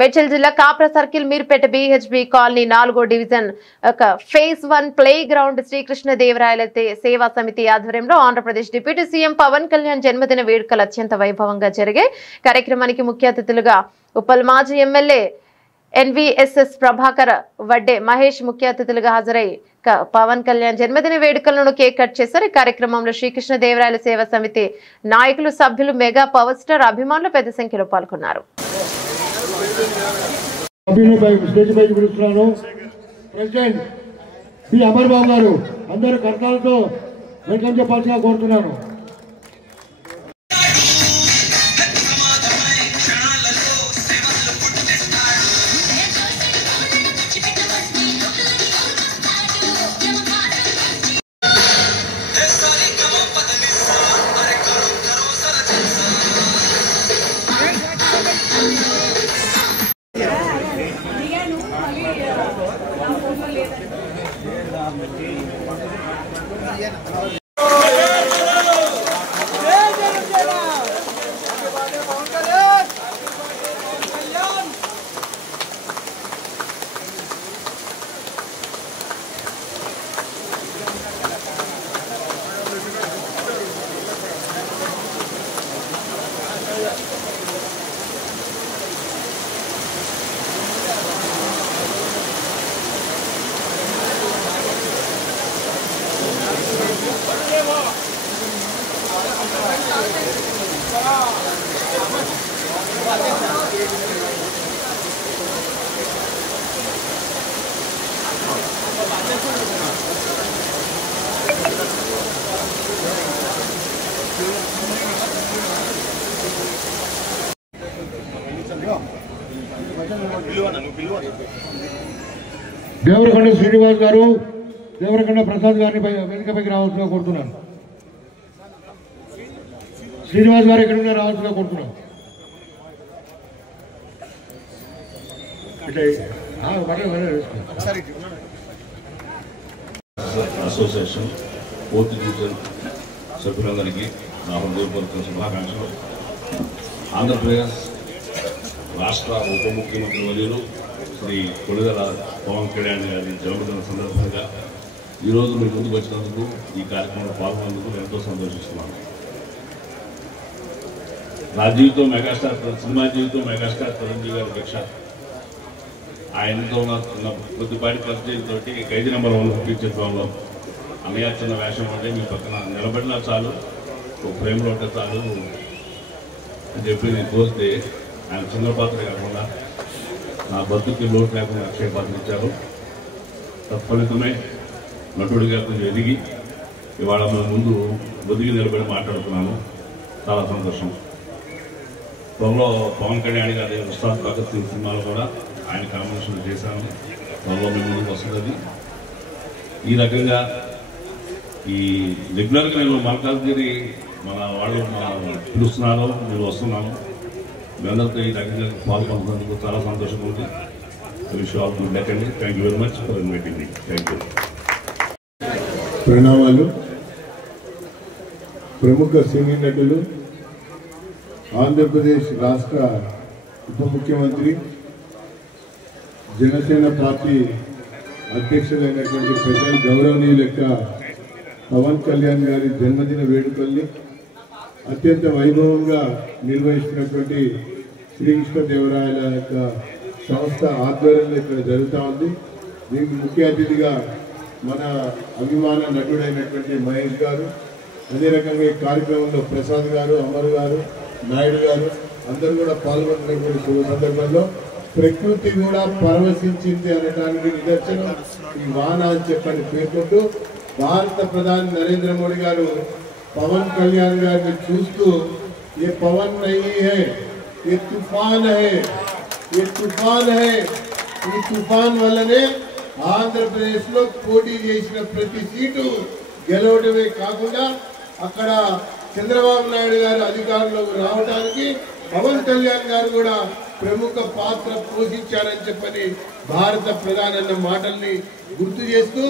మేడ్చల్ జిల్లా Kapra circle Meerpet బీహెచ్బీ colony 4వ division phase 1 play ground శ్రీకృష్ణదేవరాయల సేవా సమితి ఆధ్వర్యంలో ఆంధ్రప్రదేశ్ డిప్యూటీ సీఎం పవన్ కళ్యాణ్ జన్మదిన వేడుకలు అత్యంత వైభవంగా జరిగాయి. కార్యక్రమానికి ముఖ్య అతిథులుగా ఉప్పల్ మాజీ ఎమ్మెల్యే ఎన్వీఎస్ఎస్ ప్రభాకర్ వడ్డే మహేష్ ముఖ్య అతిథులుగా హాజరై పవన్ కళ్యాణ్ జన్మదిన వేడుకలను కేక్ కట్ చేశారు. ఈ కార్యక్రమంలో శ్రీకృష్ణదేవరాయల సేవా సమితి నాయకులు, సభ్యులు, మెగా పవర్ స్టార్ అభిమానులు పెద్ద సంఖ్యలో పాల్గొన్నారు. ప్రెసిడెంట్ శ్రీ అమర్ బాబు గారు అందరూ కర్తాలతో వెల్కమ్ చెప్పాల్సిగా కోరుతున్నాను. దేవరకొండ శ్రీనివాస్ గారు, దేవరకొండ ప్రసాద్ గారిని వేదికపైకి రావాల్సిగా కోరుతున్నాను. శ్రీనివాస్ గారు ఎక్కడ ఉన్నా రావాల్సిగా కోరుతున్నాను. అసోసియేషన్ 4th డివిజన్ సభ్యులందరికీ నా హృదయపూర్వక శుభాకాంక్షలు. ఆంధ్రప్రదేశ్ రాష్ట్ర ఉప ముఖ్యమంత్రి వర్యులు శ్రీ కొణిదెల పవన్ కళ్యాణ్ గారి జన్మదిన సందర్భంగా ఈరోజు మీ ముందుకు వచ్చినందుకు, ఈ కార్యక్రమంలో పాల్గొన్నందుకు ఎంతో సంతోషిస్తున్నాను. నా జీవితం మెగాస్టార్, సినిమా జీవితం మెగాస్టార్ చిరంజీవి గారి భిక్ష. ఆయనతో ఉన్న కొద్దిపాటి పరిచయంతో ఖైదీ నెంబర్ 1 చిత్రంలో అన్నయ్య చిన్న వేషం అంటే మీ పక్కన నిలబడినా చాలు, ఒక ఫ్రేమ్లో ఉంటే చాలు అని చెప్పి నేను కోరితే ఆయన చిన్న పాత్ర కాకుండా నా బతుకి లోటు లేకుండా అక్షయ పాత్ర ఇచ్చారు. తత్ఫలితమే నటుడిగా కొంచెం ఎదిగి ఇవాళ మన ముందు ఒదిగి నిలబడి మాట్లాడుతున్నాను. చాలా సంతోషం. త్వరలో పవన్ కళ్యాణ్ గారి ఉస్తాద్ భగత్ సింగ్ సినిమాలో కూడా ఆయన కాంబినేషన్ చేశాను. త్వరలో మీ ముందుకు వస్తుంది. ఈ రకంగా ఈ రెగ్యులర్గా నేను మల్కాజ్గిరి మన వాళ్ళు పిలుస్తున్నాను, మీరు వస్తున్నాను. మీ అందరితో ఈ రకంగా పాల్గొంటున్నందుకు చాలా సంతోషంగా ఉంది. విష్ ఆల్ గుడ్ లక్ అండి. Thank you very much for inviting me. Thank you. ప్రణామాలు. ప్రముఖ సినీ నటులు, ఆంధ్రప్రదేశ్ రాష్ట్ర ఉప ముఖ్యమంత్రి, జనసేన పార్టీ అధ్యక్షులైనటువంటి పెద్దలు గౌరవనీయుల యొక్క పవన్ కళ్యాణ్ గారి జన్మదిన వేడుకల్ని అత్యంత వైభవంగా నిర్వహిస్తున్నటువంటి శ్రీకృష్ణదేవరాయల యొక్క సంస్థ ఆధ్వర్యంలో ఇక్కడ జరుగుతూ ఉంది. దీనికి ముఖ్య అతిథిగా మన అభిమాన నటుడైనటువంటి మహేష్ గారు, అదే రకంగా ఈ కార్యక్రమంలో ప్రసాద్ గారు, అమర్ గారు, నాయుడు గారు అందరూ కూడా పాల్గొంటున్నటువంటి శుభ సందర్భంలో ప్రకృతి కూడా పరవశించింది అనడానికి నిదర్శనం ఈ వాన అని చెప్పని పేర్కొంటూ భారత ప్రధాని నరేంద్ర మోడీ గారు పవన్ కళ్యాణ్ గారిని చూస్తూ ये पवन नहीं है, ये तूफान है, ये तूफान है. ఈ తుఫాన్ వల్లనే ఆంధ్రప్రదేశ్లో పోటీ చేసిన ప్రతి సీటు గెలవడమే కాకుండా అక్కడ చంద్రబాబు నాయుడు గారు అధికారంలోకి రావడానికి పవన్ కళ్యాణ్ గారు కూడా ప్రముఖ పాత్ర పోషించారని చెప్పని భారత ప్రధాని అన్న మాటల్ని గుర్తు చేస్తూ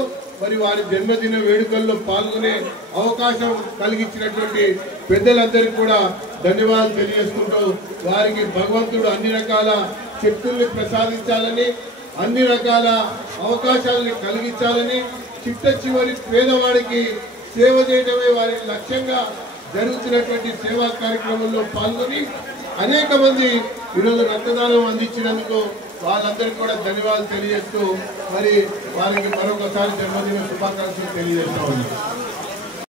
మరి వారి జన్మదిన వేడుకల్లో పాల్గొనే అవకాశం కలిగించినటువంటి పెద్దలందరికీ కూడా ధన్యవాదాలు తెలియజేసుకుంటూ వారికి భగవంతుడు అన్ని రకాల శక్తుల్ని ప్రసాదించాలని, అన్ని రకాల అవకాశాలని కలిగించాలని, చిట్ట చివరి పేదవాడికి సేవ చేయడమే వారి లక్ష్యంగా జరుగుతున్నటువంటి సేవా కార్యక్రమంలో పాల్గొని అనేక మంది ఈరోజు రక్తదానం అందించినందుకు వాళ్ళందరికీ కూడా ధన్యవాదాలు తెలియజేస్తూ మరి వారికి మరొకసారి జన్మదిన శుభాకాంక్షలు తెలియజేస్తా ఉన్నాం.